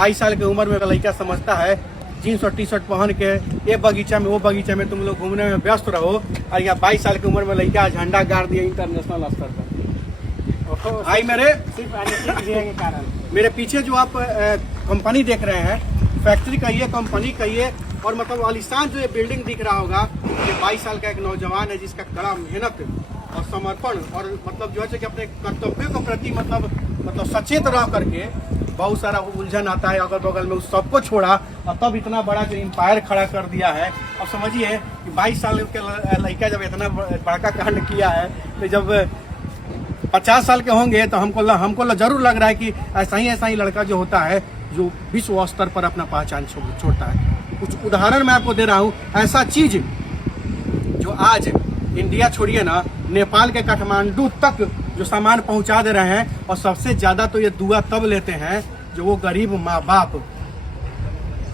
22 साल की उम्र में लड़का समझता है जीन्स और टी शर्ट पहन के ये बगीचा में वो बगीचा में तुम लोग घूमने में व्यस्त रहो, और यहाँ 22 साल की उम्र में लड़का झंडा गाड़ दिया इंटरनेशनल स्तर पर। आई के कारण मेरे पीछे जो आप कंपनी देख रहे हैं, फैक्ट्री कहिए, कंपनी कहिए, और मतलब आलिशान जो ये बिल्डिंग दिख रहा होगा, ये 22 साल का एक नौजवान है जिसका कड़ा मेहनत और समर्पण और मतलब जो है कि अपने कर्तव्यों के प्रति मतलब सचेत रह करके बहुत सारा उलझन आता है अगल बगल में, उस सबको छोड़ा और तब इतना बड़ा जो एम्पायर खड़ा कर दिया है। अब समझिए कि 22 साल के लड़का जब इतना बड़का कांड किया है, तो जब 50 साल के होंगे तो हमको जरूर लग रहा है कि ऐसा ही लड़का जो होता है जो विश्व स्तर पर अपना पहचान छोड़ता है। कुछ उदाहरण मैं आपको दे रहा हूँ, ऐसा चीज जो आज इंडिया छोड़िए ना, नेपाल के काठमांडू तक जो सामान पहुंचा दे रहे हैं, और सबसे ज्यादा तो ये दुआ तब लेते हैं जो वो गरीब माँ बाप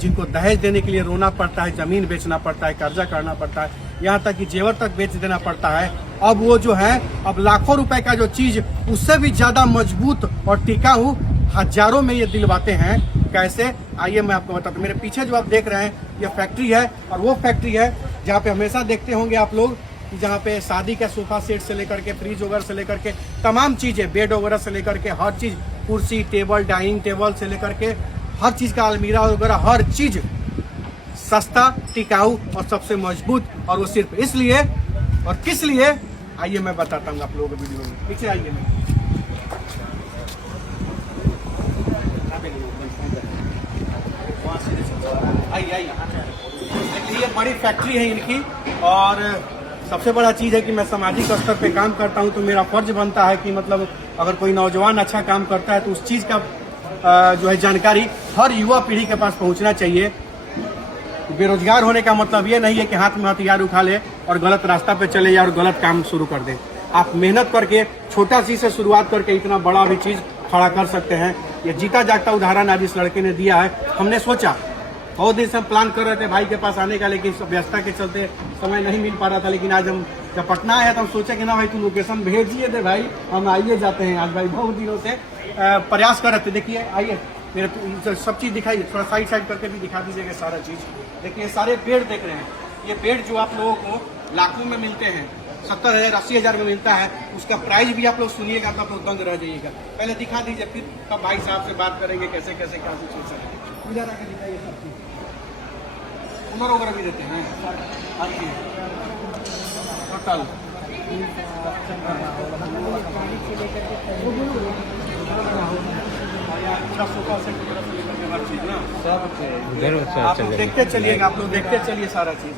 जिनको दहेज देने के लिए रोना पड़ता है, जमीन बेचना पड़ता है, कर्जा करना पड़ता है, यहाँ तक कि जेवर तक बेच देना पड़ता है। अब वो जो है अब लाखों रुपए का जो चीज उससे भी ज्यादा मजबूत और टिकाऊ हजारों में ये दिलवाते हैं। कैसे, आइए मैं आपको बताता हूँ। मेरे पीछे जो आप देख रहे हैं ये फैक्ट्री है, और वो फैक्ट्री है जहाँ पे हमेशा देखते होंगे आप लोग कि जहाँ पे शादी का सोफा सेट से लेकर के फ्रिज वगैरह से लेकर के तमाम चीजें, बेड वगैरह से लेकर के हर चीज, कुर्सी टेबल डाइनिंग टेबल से लेकर के हर चीज का अलमीरा वगैरह हर चीज सस्ता, टिकाऊ और सबसे मजबूत। और वो सिर्फ इसलिए और किस लिए, आइए मैं बताता हूँ आप लोगों को वीडियो में। पीछे आइए, आइए। ये बड़ी फैक्ट्री है इनकी, और सबसे बड़ा चीज है कि मैं सामाजिक स्तर पे काम करता हूं, तो मेरा फर्ज बनता है कि मतलब अगर कोई नौजवान अच्छा काम करता है तो उस चीज का जो है जानकारी हर युवा पीढ़ी के पास पहुंचना चाहिए। बेरोजगार होने का मतलब ये नहीं है कि हाथ में हथियार उठा ले और गलत रास्ता पे चले जाए और गलत काम शुरू कर दे। आप मेहनत करके छोटा चीज से शुरुआत करके इतना बड़ा भी चीज खड़ा कर सकते हैं। ये जीता जागता उदाहरण आज इस लड़के ने दिया है। हमने सोचा, बहुत दिन से हम प्लान कर रहे थे भाई के पास आने का, लेकिन व्यस्तता के चलते समय नहीं मिल पा रहा था। लेकिन आज हम जब पटना आया तो हम सोचे कि ना भाई तू लोकेशन भेजिए दे भाई, हम आइए जाते हैं आज। भाई बहुत दिनों से प्रयास कर रहे थे। देखिए, आइए, मेरे सब चीज दिखाइए, थोड़ा साइड करके भी दिखा दीजिएगा सारा चीज। देखिए सारे पेड़ देख रहे हैं, ये पेड़ जो आप लोगों को लाखों में मिलते हैं, 70,000 80,000 में मिलता है, उसका प्राइस भी आप लोग सुनिएगा तो आप लोग दंग रह जाइएगा। पहले दिखा दीजिए, फिर तब भाई साहब से बात करेंगे कैसे कैसे क्या सिचुएशन है। इधर आके दिखाइए सब चीज, उमर वगैरह भी देते हैं हर चीज टोटल। सोफा सेट वगैरह से लेकर के हर चीज ना सब आप लोग देखते चलिएगा, आप लोग देखते चलिए सारा चीज।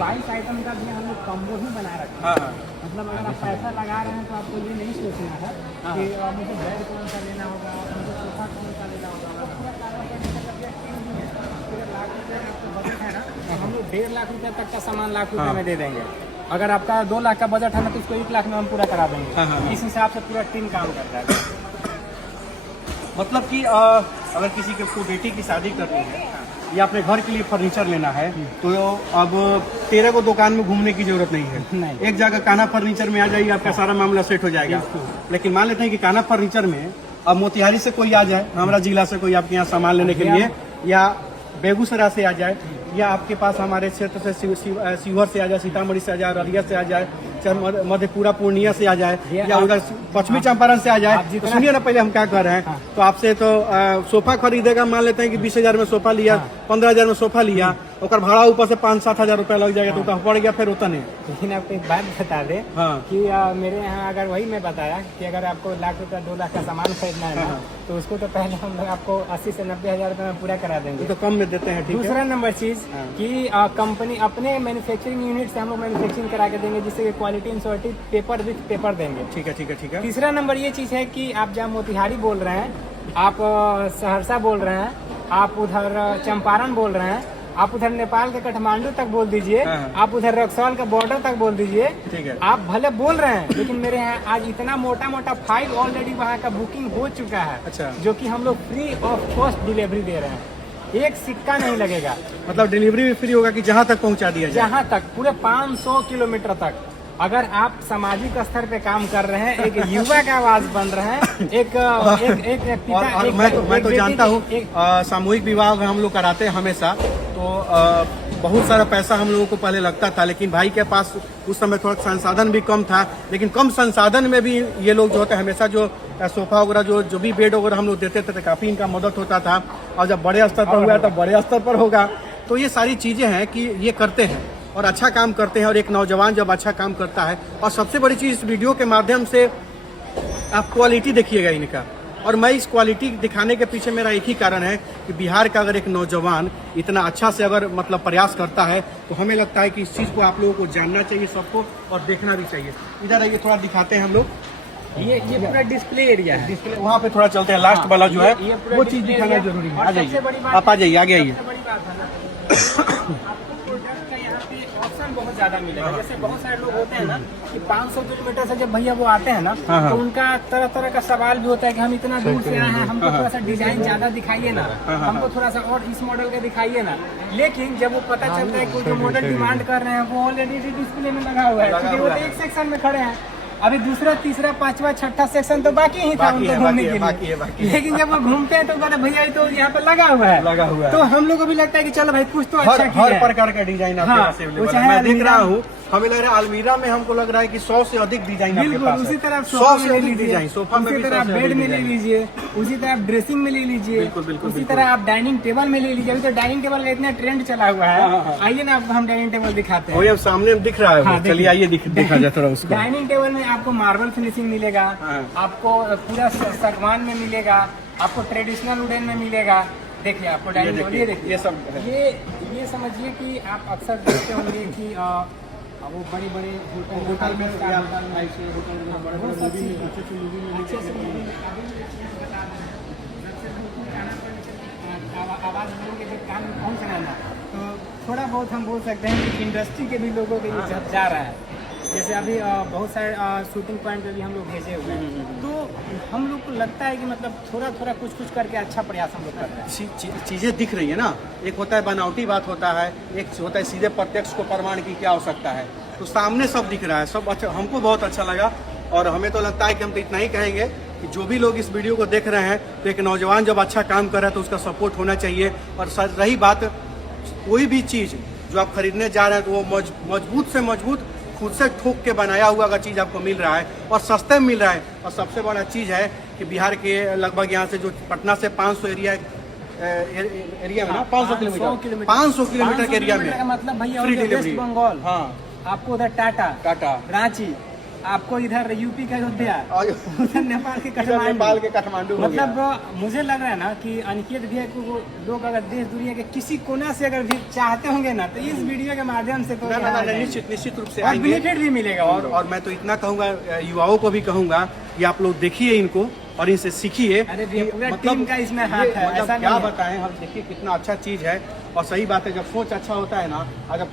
22 आइटम का भी हम लोग कॉम्बो ही बना रखा है। हाँ, मतलब अगर आप पैसा लगा रहे हैं तो आपको ये नहीं सोचना है कि मुझे बेड कौन सा लेना होगा, मुझे सोफा कौन सा लेना होगा। लाख रुपये आपका बजट है ना, तो हम लोग 1.5 लाख रुपये तक का सामान लाख रुपये में दे देंगे। अगर आपका 2 लाख का बजट है ना, तो उसको 1 लाख में हम पूरा करा देंगे। इस हिसाब से पूरा टीम काम करता है। मतलब कि अगर किसी को बेटी की शादी करनी है या अपने घर के लिए फर्नीचर लेना है, तो अब 13 को दुकान में घूमने की जरूरत नहीं है। एक जगह कान्हा फर्नीचर में आ जाइए, आपका सारा मामला सेट हो जाएगा। लेकिन मान लेते हैं कि कान्हा फर्नीचर में अब मोतिहारी से कोई आ जाए, हमारा जिला से कोई आपके यहाँ सामान लेने के लिए, या बेगूसराय से आ जाए, या आपके पास हमारे क्षेत्र से शिवहर से आ जाए, सीतामढ़ी से आ जाए, अररिया से आ जाए, मधेपुरा पूर्णिया से आ जाए, या उधर पश्चिमी चंपारण से आ जाए, तो सुनिए ना पहले हम क्या कर रहे हैं। तो आपसे तो सोफा खरीदेगा, मान लेते हैं कि 20,000 में सोफा लिया, 15,000 में सोफा लिया, और भाड़ा ऊपर से 5-7 हजार रुपया लग जाएगा, तो पड़ गया फिर उतना नहीं। लेकिन आपको एक बात बता दें कि मेरे यहाँ अगर वही मैं बताया कि अगर आपको 1 लाख रुपया 2 लाख का सामान खरीदना है ना, तो उसको तो पहले हम लोग आपको 80 से 90 हजार रुपये में पूरा करा देंगे, तो कम में देते हैं। दूसरा नंबर चीज कि कंपनी अपने मैन्युफैक्चरिंग यूनिट से हम लोग मैन्युफैक्चरिंग करा के देंगे, जिससे क्वालिटी इंश्योरिटी पेपर विथ पेपर देंगे। ठीक है। तीसरा नंबर ये चीज है कि आप जहाँ मोतिहारी बोल रहे हैं, आप सहरसा बोल रहे हैं, आप उधर चंपारण बोल रहे हैं, आप उधर नेपाल के काठमांडू तक बोल दीजिए, आप उधर रक्सौल के बॉर्डर तक बोल दीजिए, ठीक है। आप भले बोल रहे हैं, लेकिन मेरे यहाँ आज इतना मोटा फाइल ऑलरेडी वहाँ का बुकिंग हो चुका है। अच्छा। जो कि हम लोग फ्री ऑफ कॉस्ट डिलीवरी दे रहे हैं, एक सिक्का नहीं लगेगा। मतलब डिलीवरी भी फ्री होगा कि जहाँ तक पहुँचा दिया जाए? जहाँ तक, पूरे 500 किलोमीटर तक। अगर आप सामाजिक स्तर पे काम कर रहे हैं, एक युवा का आवाज बन रहे हैं, एक पिता, और मैं तो जानता हूँ सामूहिक विवाह हम लोग कराते हैं हमेशा, तो बहुत सारा पैसा हम लोगों को पहले लगता था, लेकिन भाई के पास उस समय थोड़ा संसाधन भी कम था, लेकिन कम संसाधन में भी ये लोग जो होते हैं हमेशा जो सोफा वगैरह जो भी बेड वगैरह हम लोग देते थे तो काफी इनका मदद होता था। और जब बड़े स्तर पर हुआ तब बड़े स्तर पर होगा। तो ये सारी चीजें हैं कि ये करते हैं और अच्छा काम करते हैं, और एक नौजवान जब अच्छा काम करता है, और सबसे बड़ी चीज इस वीडियो के माध्यम से आप क्वालिटी देखिएगा इनका। और मैं इस क्वालिटी दिखाने के पीछे मेरा एक ही कारण है कि बिहार का अगर एक नौजवान इतना अच्छा से अगर मतलब प्रयास करता है तो हमें लगता है कि इस चीज़ को आप लोगों को जानना चाहिए सबको, और देखना भी चाहिए। इधर आइए, थोड़ा दिखाते हैं हम लोग। ये पूरा डिस्प्ले एरिया है। डिस्प्ले वहाँ पे थोड़ा चलते हैं, लास्ट वाला जो है वो चीज़ दिखाना जरूरी है। आ जाइए आप, आ जाइए, आगे आइए। बड़ी बात है ना, आपको प्रोडक्ट का यहाँ पे ऑप्शन बहुत ज्यादा मिलेगा। जैसे बहुत सारे लोग होते हैं ना कि 500 किलोमीटर से जब भैया वो आते हैं ना, तो उनका तरह तरह का सवाल भी होता है कि हम इतना दूर से आए हैं, हमको थोड़ा सा डिजाइन ज्यादा दिखाइए ना, हमको थोड़ा सा और इस मॉडल का दिखाइए ना। लेकिन जब वो पता चलता है कि जो मॉडल डिमांड कर रहे हैं वो ऑलरेडी डिस्प्ले में लगा हुआ है, क्योंकि वो तो एक सेक्शन में खड़े हैं। अभी दूसरा, तीसरा, पांचवा, छठा सेक्शन तो बाकी ही था उनको घूमने के लिए, लेकिन जब वो घूमते हैं तो कहते भैया तो यहाँ पे लगा हुआ है। तो हम लोग को भी लगता है कि चलो भाई कुछ तो अच्छा किया है। हर प्रकार का डिजाइन आपके पास अवेलेबल है। मैं देख रहा हूँ, हमें लग रहा है अलमीरा में हमको लग रहा है कि 100 से अधिक डिजाइन आपके पास है। उसी तरह 100 से अधिक डिजाइन, सोफा में भी बेड में ले लीजिए, उसी तरह आप ड्रेसिंग में ले लीजिए, उसी तरह आप डाइनिंग टेबल में ले लीजिए। अभी तो डाइनिंग टेबल का इतना ट्रेंड चला हुआ है। आइए ना, आपको हम डाइनिंग टेबल दिखाते हैं। अब सामने दिख रहा है, चलिए आइए देखा जाए थोड़ा उसको। डाइनिंग टेबल में आपको मार्बल फिनिशिंग मिलेगा, आपको पूरा सागवान में मिलेगा, आपको ट्रेडिशनल वुडन में मिलेगा। देखिए आपको डाइनिंग टेबल, ये देखिए, ये सब ये समझिए कि आप अक्सर देखते होंगे कि वो बड़े बड़े होटल में आवाज के जब काम पहुंच रहा है ना, तो थोड़ा बहुत हम बोल सकते हैं कि इंडस्ट्री के भी लोगों के लिए जा रहा है। जैसे अभी बहुत सारे शूटिंग पॉइंट पे भी हम लोग भेजे हुए हैं, तो हम लोग को लगता है कि मतलब थोड़ा थोड़ा कुछ करके अच्छा प्रयास हम लोग कर रहे हैं। चीजें दिख रही है ना, एक होता है बनावटी बात होता है, एक होता है सीधे प्रत्यक्ष को प्रमाण की क्या हो सकता है। तो सामने सब दिख रहा है, सब अच्छा, हमको बहुत अच्छा लगा। और हमें तो लगता है कि हम तो इतना ही कहेंगे कि जो भी लोग इस वीडियो को देख रहे हैं, तो एक नौजवान जब अच्छा काम कर रहा है तो उसका सपोर्ट होना चाहिए। और रही बात कोई भी चीज जो आप खरीदने जा रहे हैं, तो वो मजबूत से मजबूत खुद से ठोक के बनाया हुआ अगर चीज आपको मिल रहा है और सस्ते में मिल रहा है। और सबसे बड़ा चीज है कि बिहार के लगभग यहाँ से जो पटना से 500 एरिया में ना 500 किलोमीटर के एरिया में मतलब भैया फ्री डिलीवरी, वेस्ट बंगाल, हाँ, आपको उधर टाटा, रांची, आपको इधर यूपी का अयोध्या, उधर नेपाल के काठमांडू, मतलब मुझे लग रहा है ना कि अनिकेत भैया को लोग अगर देश दुनिया के किसी कोना से अगर भी चाहते होंगे ना, तो इस वीडियो के माध्यम से निश्चित रूप से बेनिफिट भी मिलेगा। और मैं तो इतना कहूँगा, युवाओं को भी कहूँगा कि आप लोग देखिए इनको और इनसे सीखिए। मतलब टीम का इसमें हाथ है, ऐसा क्या बताएं हम, देखिए कितना अच्छा चीज है। और सही बात है, जब सोच अच्छा होता है ना, अगर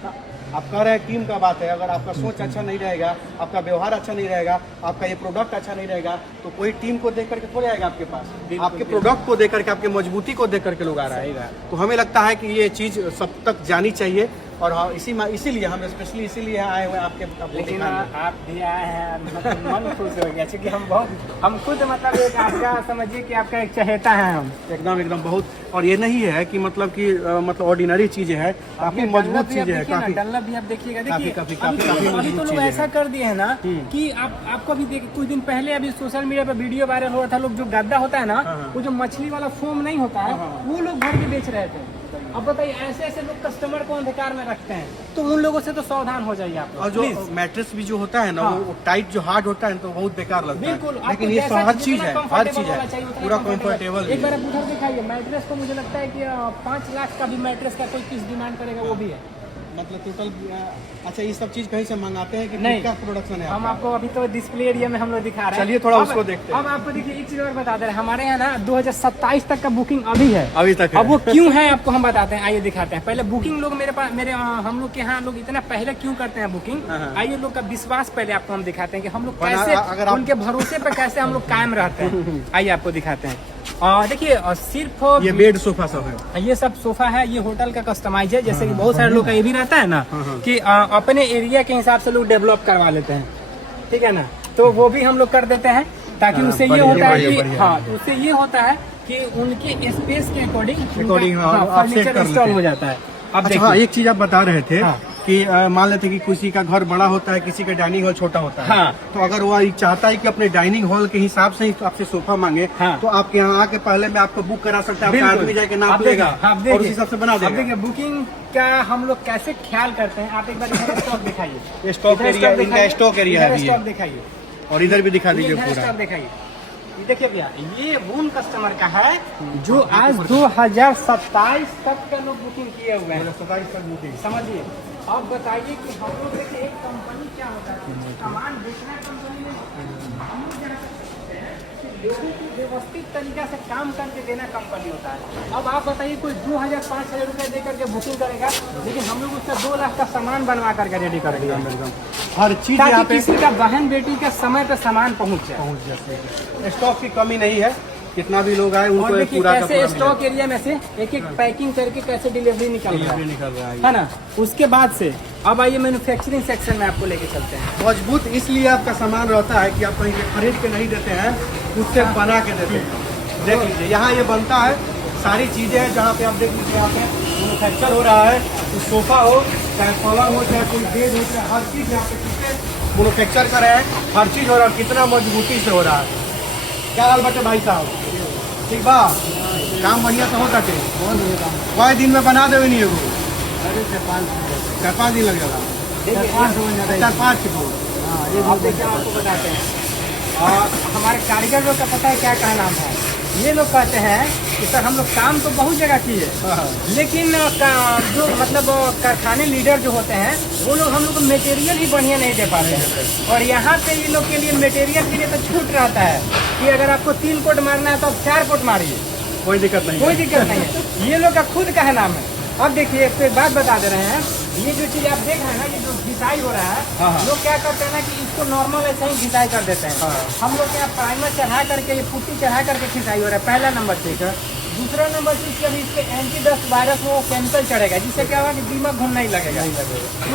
आप कह रहे हैं टीम का बात है, अगर आपका सोच अच्छा नहीं रहेगा, आपका व्यवहार अच्छा नहीं रहेगा, आपका ये प्रोडक्ट अच्छा नहीं रहेगा, तो कोई टीम को देख करके थोड़े आएगा आपके पास। आपके प्रोडक्ट को देख करके, आपके मजबूती को देख करके लोग आ रहे हैं। तो हमें लगता है कि ये चीज सब तक जानी चाहिए। और हाँ, इसीलिए हम स्पेशली इसीलिए आए हुए आपके। लेकिन आप भी आए हैं, मतलब मन खुश हो गया, क्योंकि हम खुद मतलब एक आपका समझिए कि आपका एक चहेता है हम। एकदम बहुत। और ये नहीं है कि मतलब ऑर्डिनरी चीजें है, काफी मजबूत चीजें है। डल्ला भी आप देखिए अभी तो लोग ऐसा कर दिए है ना कि आपको भी कुछ दिन पहले अभी सोशल मीडिया पर वीडियो वायरल हो रहा था, लोग जो गद्दा होता है ना, वो जो मछली वाला फोम नहीं होता है, वो लोग भर के बेच रहे थे। अब बताइए, ऐसे लोग कस्टमर को अंधकार में रखते हैं, तो उन लोगों से तो सावधान हो जाइए आप। और जो मैट्रेस भी जो होता है ना, वो टाइट जो हार्ड होता है तो बहुत बेकार लगता है। बिल्कुल, लेकिन ये हर चीज है, पूरा कंफर्टेबल। एक बार आप उधर दिखाइए मैट्रेस को, मुझे लगता है कि 5 लाख का भी मैट्रेस का कोई किस डिमांड करेगा वो भी है। मतलब टोटल अच्छा, ये सब चीज कहीं से मंगाते हैं कि नहीं क्या प्रोडक्शन है? हम आपको अभी तो डिस्प्ले एरिया में हम लोग दिखा रहे हैं। चलिए थोड़ा उसको देखते हैं। अब आपको देखिए एक चीज और बता दे रहे हैं, हमारे यहाँ ना 2027 तक का बुकिंग अभी है, अभी तक है। अब वो क्यों है आपको हम बताते हैं, आइए दिखाते हैं। पहले बुकिंग लोग हम लोग के यहाँ लोग इतना पहले क्यों करते हैं बुकिंग, आइए लोग का विश्वास पहले आपको हम दिखाते हैं कि हम लोग कैसे उनके भरोसे पे कैसे हम लोग कायम रहते हैं। आइए आपको दिखाते हैं। देखिए सिर्फ ये बेड सोफा सब है, ये सब सोफा है, ये होटल का कस्टमाइज है। जैसे कि बहुत सारे लोग का ये भी रहता है ना कि अपने एरिया के हिसाब से लोग डेवलप करवा लेते हैं, ठीक है ना, तो वो भी हम लोग कर देते हैं, ताकि उससे ये होता है कि हाँ, उससे ये होता है कि उनके स्पेस के अकॉर्डिंग फर्नीचर इंस्टॉल हो जाता है। अब अच्छा हाँ, एक चीज आप बता रहे थे हाँ। कि मान लेते कि किसी का घर बड़ा होता है, किसी का डाइनिंग हॉल छोटा होता है, हाँ। तो अगर वो चाहता है कि अपने डाइनिंग हॉल के हिसाब से ही आपसे सोफा मांगे, हाँ। तो आपके यहाँ आके पहले मैं आपको बुक करा सकता है, आपका आदमी जाके नाप लेगा और उस हिसाब से बना देगा। देखिए बुकिंग का हम लोग कैसे ख्याल करते हैं, आप एक बार इधर स्टॉक दिखाइए, स्टॉक एरिया, इनका स्टॉक एरिया है, स्टॉक दिखाइए, और इधर भी दिखा दीजिए इधर पूरा। स्टॉक दिखाइए। ये देखिए भैया, ये वून कस्टमर का है जो आज 2027 तक का लोग बुकिंग किए हुए हैं। 27 तक बुकिंग। समझिए, अब बताइए कि हम लोग देखिए एक कंपनी क्या होता है, सामान बेचना कंपनी में, हम लोग क्या करते हैं कि लोगों को व्यवस्थित तरीका से काम करके देना कंपनी होता है। अब आप बताइए कोई 2000-5000 रुपए दे करके बुकिंग करेगा, लेकिन हम लोग उसका 2 लाख का सामान बनवा करके रेडी कर दिया, हर चीज यहाँ ताकि पे किसी का बहन बेटी का समय पे सामान पहुंच जाए। स्टॉक की कमी नहीं है, कितना भी लोग आए और उनको देखिए पूरा का कैसे पूरा स्टॉक एरिया में से एक एक पैकिंग करके कैसे डिलीवरी निकल रहा है, निकल रहा है ना। उसके बाद से अब आइए मैन्युफैक्चरिंग सेक्शन में आपको लेके चलते हैं। मजबूत इसलिए आपका सामान रहता है कि आप कहीं से खरीद के नहीं देते हैं, खुद से बना के देते हैं। देख लीजिए यहाँ ये बनता है, सारी चीजें हैं जहाँ पे आप देख लीजिए, यहाँ पे मैन्युफैक्चर हो रहा है, तो सोफा हो चाहे पलंग हो चाहे कोई बेड हो चाहे हर चीज यहाँ पे मैन्युफैक्चर कर रहे हैं, हर चीज हो रहा है, कितना मजबूती से हो रहा है। क्या हाल बटे भाई साहब, ठीक बा, काम बढ़िया से हो सके, कई दिन में बना देवे नहीं एगो, 4-5 दिन लग जाएगा, 4-5 किलो। अब देखिए आपको बताते हैं, हमारे कारीगर लोग का पता है क्या कहना है, ये लोग कहते हैं कि सर हम लोग काम तो बहुत जगह किए, लेकिन जो मतलब कारखाने लीडर जो होते हैं वो लोग हम लोग को मटेरियल ही बढ़िया नहीं दे पाते हैं। और यहाँ पे ये लोग के लिए मटेरियल के लिए तो छूट रहता है कि अगर आपको 3 कोट मारना है तो आप 4 कोट मारिए, कोई दिक्कत नहीं, कोई दिक्कत नहीं है। ये लोग का खुद का नाम है। अब देखिए एक बात बता दे रहे हैं, ये जो चीज आप देख रहे हैं ना, ये जो घिसाई हो रहा है, लोग क्या करते हैं ना कि इसको नॉर्मल ऐसे ही घिसाई कर देते हैं। हम लोग यहाँ प्राइमर चढ़ा करके, ये पुट्टी चढ़ा करके घिसाई हो रहा है, पहला नंबर ठीक है। दूसरा नंबर चीज कि अभी इसके एंटी-डस्ट वायरस वो केमिकल चढ़ेगा, जिससे क्या होगा कि दीमक घुन नहीं लगेगा।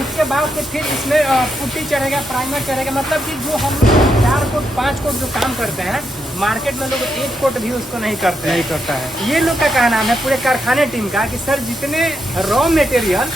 उसके बाद से फिर इसमें पुट्टी चढ़ेगा, प्राइमर चढ़ेगा, मतलब कि जो हम लोग 4 कोट 5 कोट जो काम करते हैं, मार्केट में लोग 1 कोट भी उसको नहीं करता है। ये लोग का कहना है पूरे कारखाने टीम का कि सर जितने रॉ मटेरियल,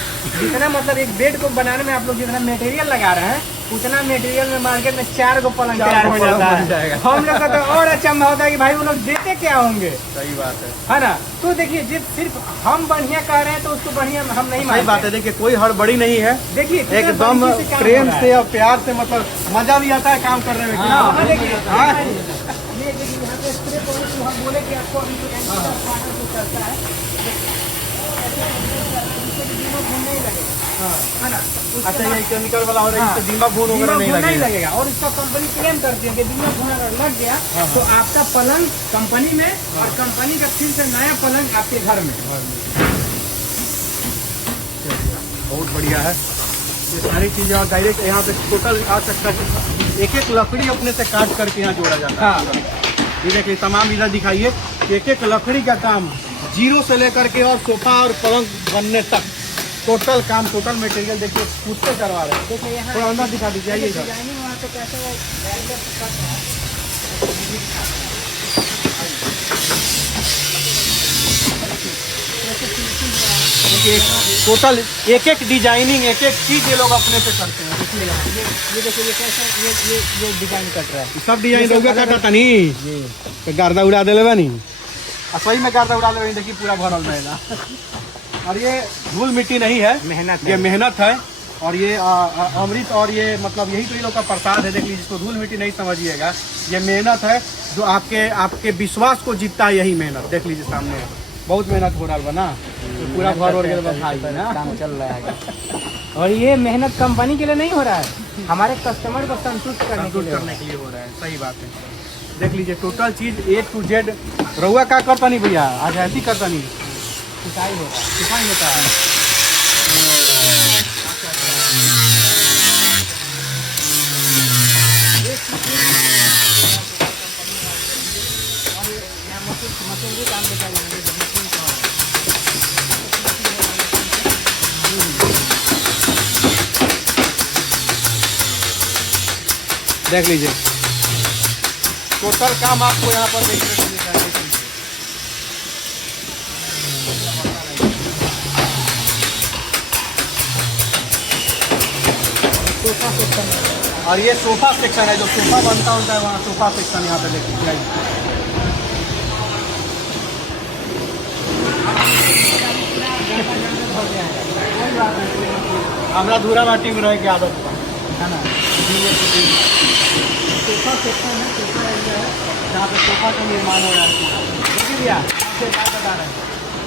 जितना मतलब एक बेड को बनाने में आप लोग जितना मटेरियल लगा रहे हैं, उतना मटेरियल में मार्केट में 4 गो पलंग तैयार हो जाता है। हम लोग का तो और अच्छा होता है कि भाई वो लोग देते क्या होंगे। सही बात है ना। तो देखिए जिस सिर्फ हम बढ़िया कह रहे हैं तो उसको बढ़िया हम नहीं मानते। सही बात है, देखिए कोई हड़बड़ी नहीं है, देखिए एकदम प्रेम से और प्यार से, मतलब मजा भी आता है काम करने में। ये देखिए यहाँ पे स्प्रे तो हम बोले कि आपको अभी जो चलता है घूमने ही लगेगा, है ना। अच्छा ये केमिकल वाला हो रहा है, इससे दीमक घुन वगैरह नहीं लगेगा। और इसका कंपनी क्लेम करती है कि दीमक घुन अगर लग गया तो आपका पलंग कंपनी में और कंपनी का फिर से नया पलंग आपके घर में। बहुत बढ़िया है ये सारी चीजें, और डायरेक्ट यहाँ पे टोटल आ सकता है, एक लकड़ी अपने से काट करके यहाँ जोड़ा जाता है। ये देखिए तमाम इधर दिखाइए, एक लकड़ी का काम जीरो से लेकर के और सोफा और पलंग बनने तक टोटल काम, टोटल मटेरियल देखिए खुद से करवा रहे हैं। देखिए यहाँ थोड़ा अंदर दिखा दीजिए, आइए इधर। वहाँ पे कैसे टोटल एक डिजाइनिंग, एक चीज ये लोग अपने से करते हैं। देखिए ये देखिए ये कैसे ये डिजाइन कट रहा है, सब डिजाइन रहुआ काटा था नहीं, तो गर्दा उड़ा दे लेवा नहीं, सही में गर्दा उड़ा ले, देखिए पूरा भरल रहेगा। और ये धूल मिट्टी नहीं है, मेहनत ये मेहनत है। और ये अमृत, और ये मतलब यही तो ये लोग का प्रसाद है। देख लीजिए, जिसको धूल मिट्टी नहीं समझिएगा, ये मेहनत है जो आपके विश्वास को जीतता है, यही मेहनत। देख लीजिए सामने बहुत मेहनत हो रहा है ना, तो पूरा घर और काम चल रहा है। और ये मेहनत कंपनी के लिए नहीं हो रहा है, हमारे कस्टमर को संतुष्ट करने के लिए हो रहा है। सही बात है, देख लीजिए टोटल चीज A to Z। रहुआ क्या करता नहीं भैया, आज ऐसी करता नहीं, सिंचाई हो रहा है, सिखाई होता है। मशीनरी काम बताइए। देख लीजिए टोटल काम आपको यहाँ पर देखने को मिल रहा है। सोफा सेक्शन और ये सोफा सेक्शन है, जो सोफा बनता होता है वहाँ सोफा सेक्शन यहाँ पे देख लीजिए। हमारा धूरा माटी में रहे की आदत है ना। सोफा सेक्शन है, सोफा एरिया है जहाँ पे सोफा का निर्माण हो रहा है। देखिए भैया आपसे बात बता रहे हैं,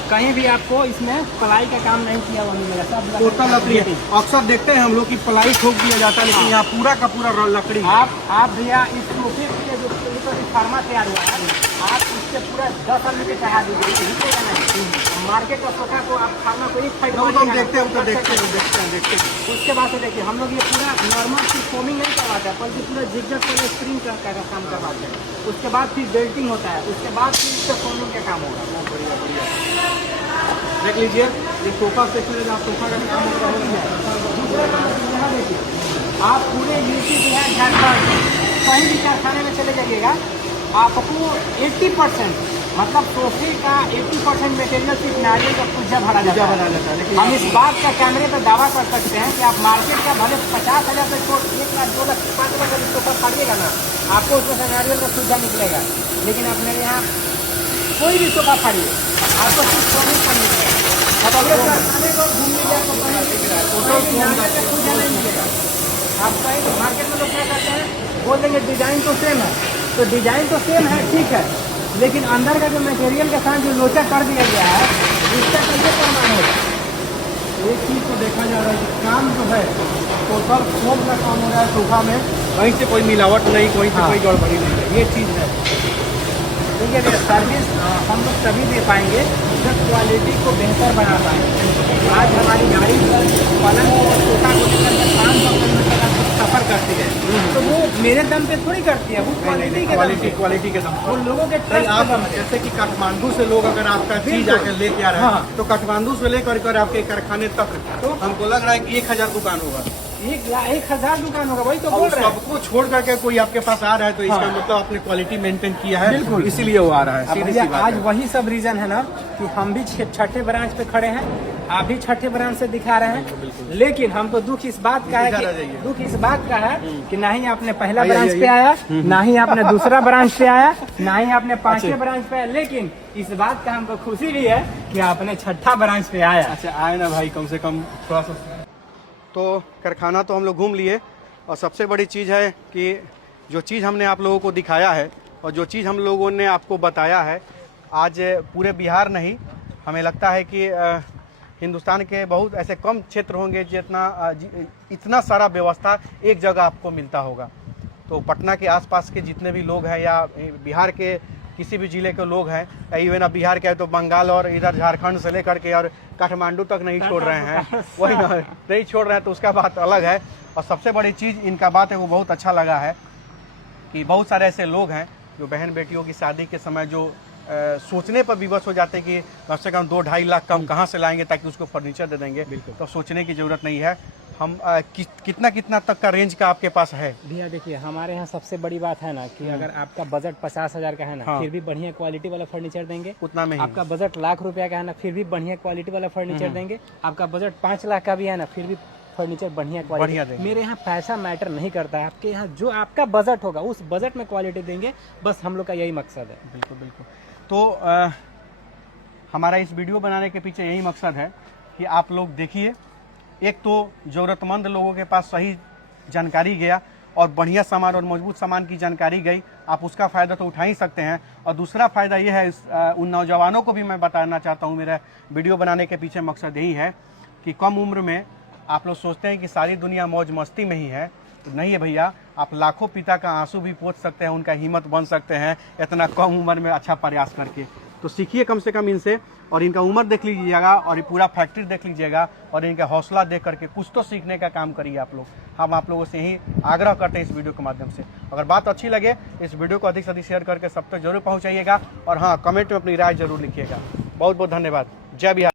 कहीं भी आपको इसमें प्लाई का काम नहीं किया हुआ मिलेगा, सब टोटल लकड़ी है। अक्सर देखते हैं हम लोग की प्लाई ठोक दिया जाता है, लेकिन यहाँ पूरा का पूरा लकड़ी है। आप भैया इस सोफे के लिए जो फार्मा तैयार हुआ है, आप इससे पूरा 10 आदमी के चढ़ा दीजिए। मार्केट का सोफा को आप फार्मा को एक साइड हम देखते हैं। उसके बाद से देखिए हम लोग ये पूरा नॉर्मल सिर्फ फोमिंग नहीं करवाते हैं, बल्कि पूरा जिगजैग वाला स्प्रिंग का काम करवाते हैं। उसके बाद फिर बेल्टिंग होता है, उसके बाद फिर इससे फोमिंग का काम होगा। देख लीजिए ये सोफा सेक्शन है जहाँ सोफा का काम हो रहा है। देखिए आप पूरे यूपी बिहार झारखंड कहीं भी कारखाने में चले जाइएगा, आपको 80% मतलब सोफे का 80% मटेरियल सिर्फ नारियल का पूजा भरा जाता है। हम इस बात का कैमरे पर दावा कर सकते हैं कि आप मार्केट का भले 50,000 से छोड़ 1 लाख 2 लाख 5 लाख का सोफा खरीदिएगा ना, आपको उसमें से नारियल का पूजा निकलेगा। लेकिन आप मेरे यहाँ कोई भी सोफा खरीदे आपको सिर्फ सोने का मिलेगा। अब अगर कारखाने को घूम लीजिए तो नारियल का पूजा नहीं मिलेगा। आप कहीं मार्केट में लोग क्या करते हैं, बोल देंगे डिजाइन तो सेम है, तो डिजाइन तो सेम है ठीक है, लेकिन अंदर का जो मटेरियल के साथ जो लोचा कर दिया गया है इसका कैसे प्रमाण होगा। एक चीज तो देखा जा रहा है कि काम जो है टोटल फोम का काम हो रहा है सोफा में, कहीं से कोई मिलावट नहीं, कहीं से कोई गड़बड़ी नहीं है, ये चीज़ है। ठीक है, सर्विस हम लोग तभी दे पाएंगे जब क्वालिटी को बेहतर बना पाएंगे। आज हमारी गाड़ी पलंग और सोफा को लेकर के 500 किलोमीटर का सफर करती है, तो वो मेरे दम पे थोड़ी करती है, वो क्वालिटी के दम वो लोगों के ट्रस्ट आप के दम पे। जैसे कि काठमांडू से लोग अगर आपका चीज आकर लेके आ रहे हैं तो काठमांडू से लेकर कर आपके कारखाने तक तो हमको लग रहा है कि 1000 दुकान होगा, 1,000 दुकान होगा, वही तो बोल रहे हैं। सबको छोड़ करके कोई आपके पास आ रहा है तो इसका मतलब आपने क्वालिटी मेंटेन किया है, बिल्कुल इसीलिए वो आ रहा है। सीधी सी बात आज वही सब रीजन है ना कि हम भी छठे ब्रांच पे खड़े हैं, आप भी छठे ब्रांच से दिखा रहे हैं। लेकिन हमको दुख इस बात का है कि ना ही आपने पहला ब्रांच पे आया, ना ही आपने दूसरा ब्रांच पे आया, ना ही आपने 5वें ब्रांच पे आया, लेकिन इस बात का हमको खुशी भी है कि आपने छठा ब्रांच पे आया। अच्छा आए ना भाई, कम से कम थोड़ा सा। तो कारखाना तो हम लोग घूम लिए, और सबसे बड़ी चीज़ है कि जो चीज़ हमने आप लोगों को दिखाया है और जो चीज़ हम लोगों ने आपको बताया है, आज पूरे बिहार नहीं, हमें लगता है कि हिंदुस्तान के बहुत ऐसे कम क्षेत्र होंगे इतना सारा व्यवस्था एक जगह आपको मिलता होगा। तो पटना के आसपास के जितने भी लोग हैं या बिहार के किसी भी ज़िले के लोग हैं, इवन अब बिहार के है तो बंगाल और इधर झारखंड से लेकर के और काठमांडू तक नहीं छोड़ रहे हैं, वही नहीं छोड़ रहे हैं, तो उसका बात अलग है। और सबसे बड़ी चीज़ इनका बात है वो बहुत अच्छा लगा है कि बहुत सारे ऐसे लोग हैं जो बहन बेटियों की शादी के समय जो सोचने पर विवश हो जाते हैं कि कम से कम 2-2.5 लाख कम कहाँ से लाएंगे ताकि उसको फर्नीचर दे देंगे। तो सोचने की ज़रूरत नहीं है। हम कितना तक का रेंज का आपके पास है भैया? देखिए हमारे यहाँ सबसे बड़ी बात है ना कि अगर आपका बजट 50,000 का है ना, फिर भी बढ़िया क्वालिटी वाला फर्नीचर देंगे। उतना में आपका बजट ₹1,00,000 का है ना, फिर भी बढ़िया क्वालिटी वाला फर्नीचर देंगे। आपका बजट 5 लाख का भी है ना, फिर भी फर्नीचर बढ़िया क्वालिटी। मेरे यहाँ पैसा मैटर नहीं करता है, आपके यहाँ जो आपका बजट होगा उस बजट में क्वालिटी देंगे, बस हम लोग का यही मकसद है। बिल्कुल बिल्कुल। तो हमारा इस वीडियो बनाने के पीछे यही मकसद है कि आप लोग देखिए, एक तो ज़रूरतमंद लोगों के पास सही जानकारी गया और बढ़िया सामान और मजबूत सामान की जानकारी गई, आप उसका फ़ायदा तो उठा ही सकते हैं। और दूसरा फ़ायदा ये है उन नौजवानों को भी मैं बताना चाहता हूँ, मेरा वीडियो बनाने के पीछे मकसद यही है कि कम उम्र में आप लोग सोचते हैं कि सारी दुनिया मौज मस्ती में ही है, तो नहीं है भैया। आप लाखों पिता का आंसू भी पोंछ सकते हैं, उनका हिम्मत बन सकते हैं इतना कम उम्र में अच्छा प्रयास करके। तो सीखिए कम से कम इनसे, और इनका उम्र देख लीजिएगा और ये पूरा फैक्ट्री देख लीजिएगा और इनका हौसला देख करके कुछ तो सीखने का काम करिए आप लोग। हम आप लोगों से यही आग्रह करते हैं इस वीडियो के माध्यम से। अगर बात अच्छी लगे इस वीडियो को अधिक से अधिक शेयर करके सब तक जरूर पहुँचाइएगा, और हाँ, कमेंट में अपनी राय जरूर लिखिएगा। बहुत बहुत धन्यवाद। जय बिहार।